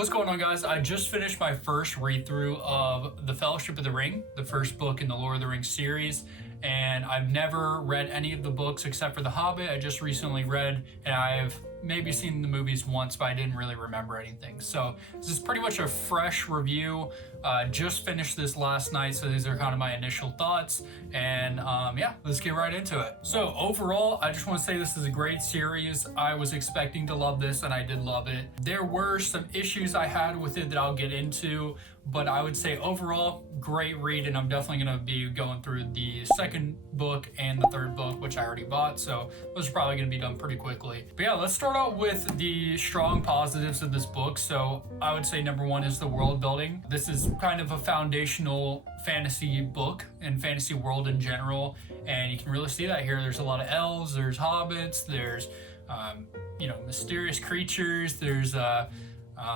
What's going on, guys? I just finished my first read-through of The Fellowship of the Ring, the first book in the Lord of the Rings series, and I've never read any of the books except for The Hobbit. I just recently read, and I've maybe seen the movies once, but I didn't really remember anything. So this is pretty much a fresh review. Just finished this last night, so these are kind of my initial thoughts. And yeah, let's get right into it. So overall, I just want to say this is a great series. I was expecting to love this, and I did love it. There were some issues I had with it that I'll get into, but I would say overall, great read, and I'm definitely going to be going through the second book and the third book, which I already bought, so those are probably going to be done pretty quickly. But yeah, let's start out with the strong positives of this book. So I would say number one is the world building. This is kind of a foundational fantasy book and fantasy world in general, and you can really see that here. There's a lot of elves, there's hobbits, there's mysterious creatures, there's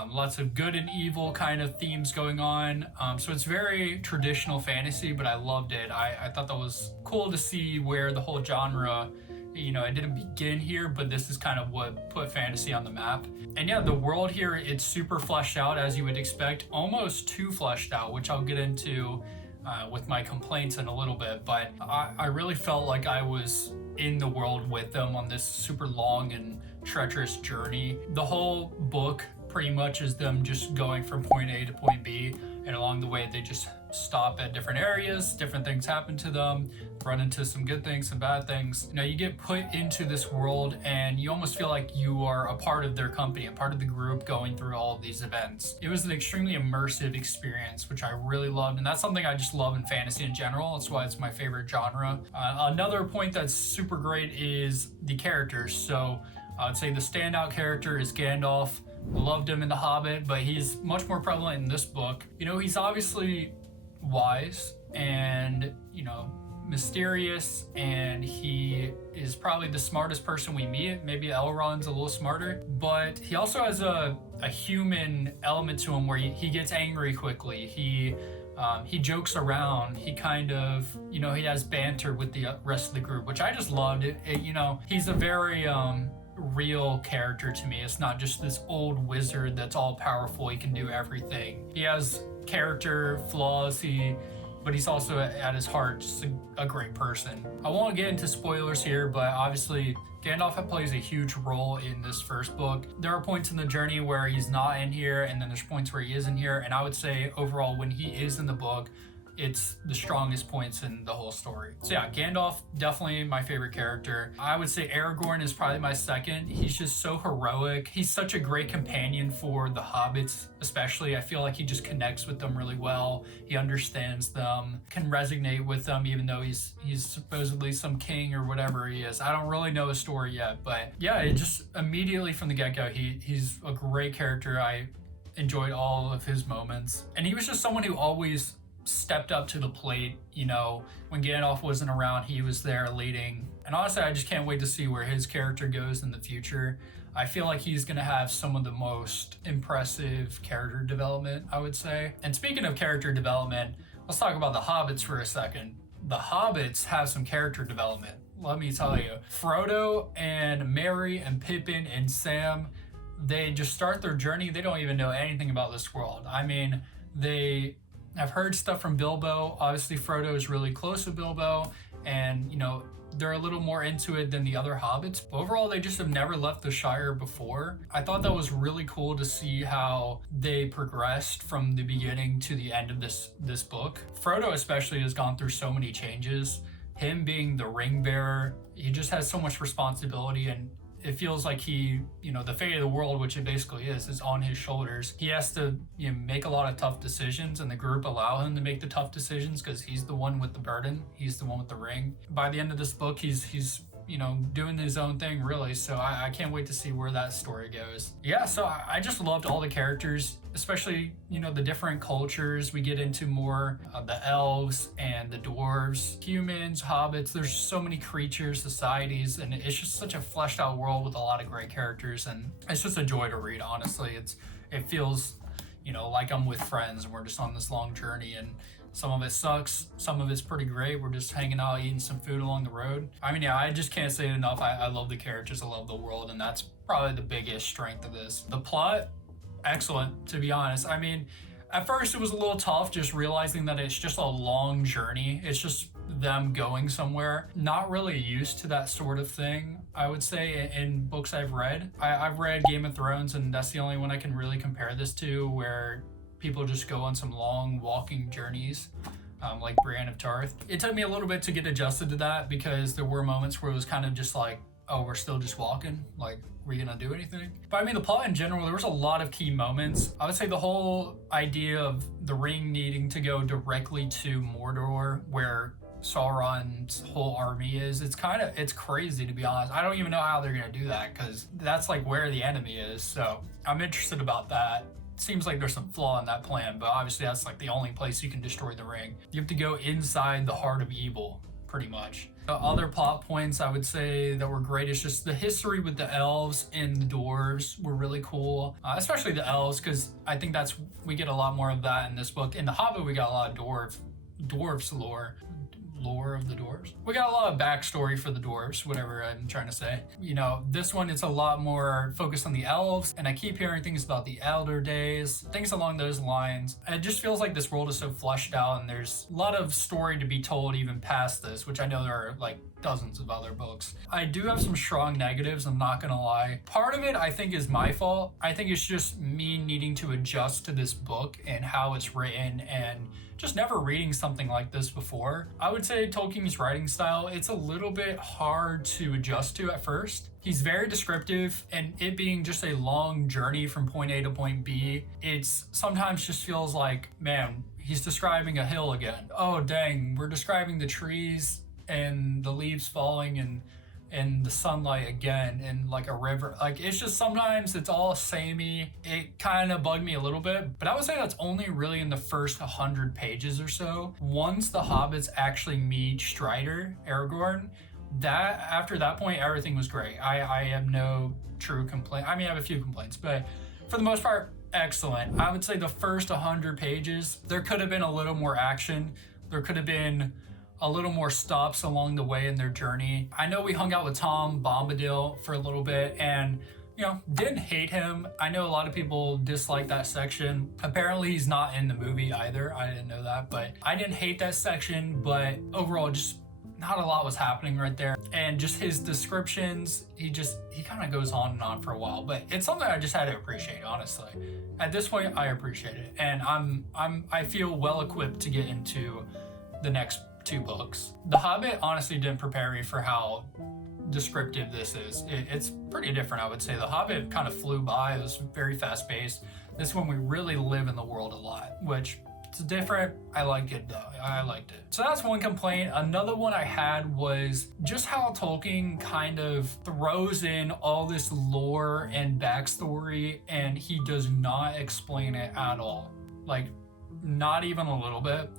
lots of good and evil kind of themes going on. So it's very traditional fantasy, but I loved it. I thought that was cool to see where the whole genre, it didn't begin here, but this is kind of what put fantasy on the map. And yeah, the world here, it's super fleshed out, as you would expect, almost too fleshed out, which I'll get into with my complaints in a little bit. But I really felt like I was in the world with them on this super long and treacherous journey. The whole book pretty much is them just going from point A to point B, and along the way they just stop at different areas, different things happen to them, run into some good things, some bad things. You get put into this world and you almost feel like you are a part of their company, a part of the group going through all of these events. It was an extremely immersive experience, which I really loved, and that's something I just love in fantasy in general. That's why it's my favorite genre. Another point that's super great is the characters. So I would say the standout character is Gandalf. Loved him in The Hobbit, but he's much more prevalent in this book. He's obviously wise and, mysterious, and he is probably the smartest person we meet. Maybe Elrond's a little smarter, but he also has a human element to him where he gets angry quickly. He jokes around. He kind of, he has banter with the rest of the group, which I just loved. He's a very real character to me. It's not just this old wizard that's all powerful. He can do everything. He has character flaws, but he's also at his heart just a great person. I won't get into spoilers here, but obviously Gandalf plays a huge role in this first book. There are points in the journey where he's not in here, and then there's points where he is in here, and I would say overall when he is in the book, it's the strongest points in the whole story. So yeah, Gandalf, definitely my favorite character. I would say Aragorn is probably my second. He's just so heroic. He's such a great companion for the hobbits, especially. I feel like he just connects with them really well. He understands them, can resonate with them, even though he's supposedly some king or whatever he is. I don't really know his story yet, but yeah, it just immediately from the get-go, he's a great character. I enjoyed all of his moments. And he was just someone who always stepped up to the plate. When Gandalf wasn't around, he was there leading. And honestly, I just can't wait to see where his character goes in the future. I feel like he's going to have some of the most impressive character development, I would say. And speaking of character development, let's talk about the hobbits for a second. The hobbits have some character development, let me tell you. Frodo and Merry and Pippin and Sam, they just start their journey. They don't even know anything about this world. I've heard stuff from Bilbo. Obviously, Frodo is really close with Bilbo, and, they're a little more into it than the other hobbits. But overall, they just have never left the Shire before. I thought that was really cool to see how they progressed from the beginning to the end of this book. Frodo especially has gone through so many changes. Him being the ring bearer, he just has so much responsibility, and it feels like the fate of the world, which it basically is on his shoulders. He has to make a lot of tough decisions, and the group allow him to make the tough decisions because he's the one with the burden. He's the one with the ring. By the end of this book, he's doing his own thing, really. So I can't wait to see where that story goes. Yeah, so I just loved all the characters, especially, the different cultures. We get into more of the elves and the dwarves, humans, hobbits. There's so many creatures, societies, and it's just such a fleshed out world with a lot of great characters. And it's just a joy to read, honestly. It feels, like I'm with friends and we're just on this long journey, and some of it sucks, some of it's pretty great. We're just hanging out, eating some food along the road. I just can't say it enough. I love the characters, I love the world, and that's probably the biggest strength of this. The plot, excellent, to be honest. I mean, at first it was a little tough just realizing that it's just a long journey. It's just them going somewhere. Not really used to that sort of thing, I would say, in books I've read. I've read Game of Thrones, and that's the only one I can really compare this to, where people just go on some long walking journeys. Like Brienne of Tarth. It took me a little bit to get adjusted to that because there were moments where it was kind of just like, oh, we're still just walking? Like, were you gonna do anything? But I mean, the plot in general, there was a lot of key moments. I would say the whole idea of the ring needing to go directly to Mordor, where Sauron's whole army is, it's crazy, to be honest. I don't even know how they're gonna do that, because that's like where the enemy is. So I'm interested about that. Seems like there's some flaw in that plan, but obviously that's like the only place you can destroy the ring. You have to go inside the heart of evil, pretty much. The other plot points I would say that were great is just the history with the elves and the dwarves were really cool, especially the elves, because I think we get a lot more of that in this book. In The Hobbit, we got a lot of dwarves lore of the dwarves. We got a lot of backstory for the dwarves, whatever I'm trying to say. You know, this one, it's a lot more focused on the elves, and I keep hearing things about the Elder Days, things along those lines. It just feels like this world is so fleshed out, and there's a lot of story to be told even past this, which I know there are like dozens of other books. I do have some strong negatives, I'm not gonna lie. Part of it I think is my fault. I think it's just me needing to adjust to this book and how it's written, and just never reading something like this before. I would say Tolkien's writing style, it's a little bit hard to adjust to at first. He's very descriptive, and it being just a long journey from point A to point B, it's sometimes just feels like, man, he's describing a hill again. Oh dang, we're describing the trees and the leaves falling and the sunlight again, and like a river. Like, it's just sometimes it's all samey. It kind of bugged me a little bit, but I would say that's only really in the first 100 pages or so. Once the hobbits actually meet Strider, Aragorn, that after that point everything was great. I have no true complaint. I mean, I have a few complaints, but for the most part, excellent. I would say the first 100 pages, there could have been a little more action. There could have been a little more stops along the way in their journey. I know we hung out with Tom Bombadil for a little bit, and you know, didn't hate him. I know a lot of people dislike that section. Apparently he's not in the movie either. I didn't know that, but I didn't hate that section, but overall just not a lot was happening right there. And just his descriptions, he kind of goes on and on for a while, but it's something I just had to appreciate, honestly. At this point, I appreciate it, and I feel well equipped to get into the next 2 books. The Hobbit honestly didn't prepare me for how descriptive this is. It's pretty different, I would say. The Hobbit kind of flew by. It was very fast paced. This one, we really live in the world a lot, which it's different. I like it though. I liked it. So that's one complaint. Another one I had was just how Tolkien kind of throws in all this lore and backstory, and he does not explain it at all. Like, not even a little bit.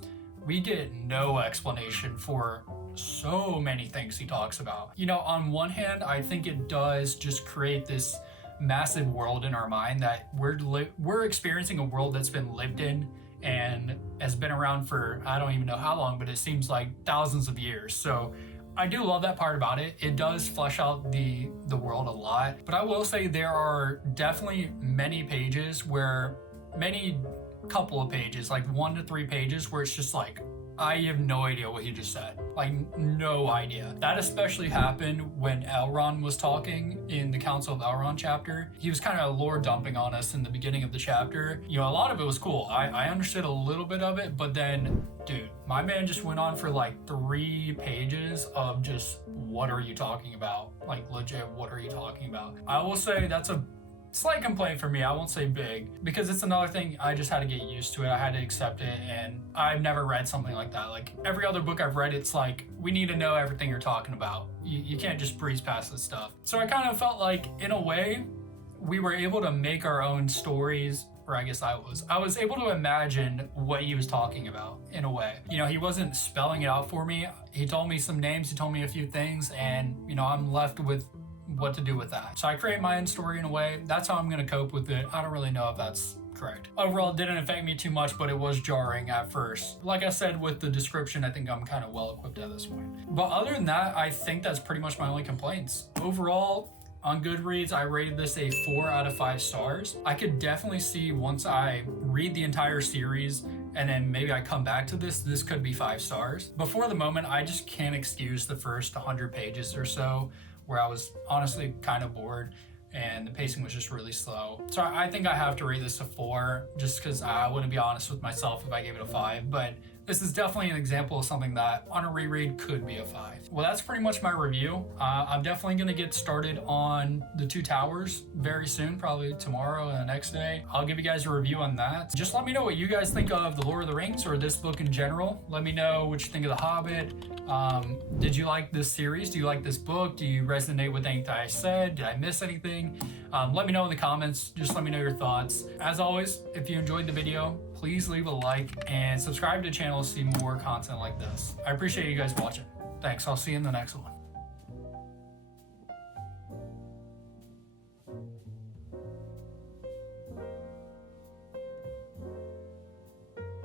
We get no explanation for so many things he talks about. You know, on one hand, I think it does just create this massive world in our mind that we're experiencing a world that's been lived in and has been around for, I don't even know how long, but it seems like thousands of years. So I do love that part about it. It does flesh out the world a lot. But I will say there are definitely many pages couple of pages, like 1 to 3 pages, where it's just like, I have no idea what he just said. Like, no idea. That especially happened when Elrond was talking in the Council of Elrond chapter. He was kind of lore dumping on us in the beginning of the chapter. You know, a lot of it was cool. I understood a little bit of it, but then, dude, my man just went on for like 3 pages of just, what are you talking about? Like, legit, what are you talking about? I will say that's a slight complaint for me. I won't say big, because it's another thing I just had to get used to it. I had to accept it, and I've never read something like that. Like, every other book I've read, it's like, we need to know everything you're talking about. You can't just breeze past this stuff. So I kind of felt like, in a way, we were able to make our own stories, or I guess I was able to imagine what he was talking about, in a way. You know, he wasn't spelling it out for me. He told me some names, he told me a few things, and, you know, I'm left with what to do with that. So I create my own story in a way. That's how I'm going to cope with it. I don't really know if that's correct. Overall, it didn't affect me too much, but it was jarring at first. Like I said, with the description, I think I'm kind of well equipped at this point. But other than that, I think that's pretty much my only complaints. Overall, On Goodreads, I rated this a 4 out of 5 stars. I could definitely see once I read the entire series and then maybe I come back to this could be 5 stars. But for the moment, I just can't excuse the first 100 pages or so where I was honestly kind of bored and the pacing was just really slow. So I think I have to rate this a 4 just because I wouldn't be honest with myself if I gave it a 5. But this is definitely an example of something that on a reread could be a 5. Well, that's pretty much my review. I'm definitely going to get started on The Two Towers very soon, probably tomorrow and the next day. I'll give you guys a review on that. Just let me know what you guys think of The Lord of the Rings or this book in general. Let me know what you think of The Hobbit. Did you like this series? Do you like this book? Do you resonate with anything I said? Did I miss anything? Let me know in the comments. Just let me know your thoughts. As always, if you enjoyed the video, please leave a like and subscribe to the channel to see more content like this. I appreciate you guys watching. Thanks. I'll see you in the next one.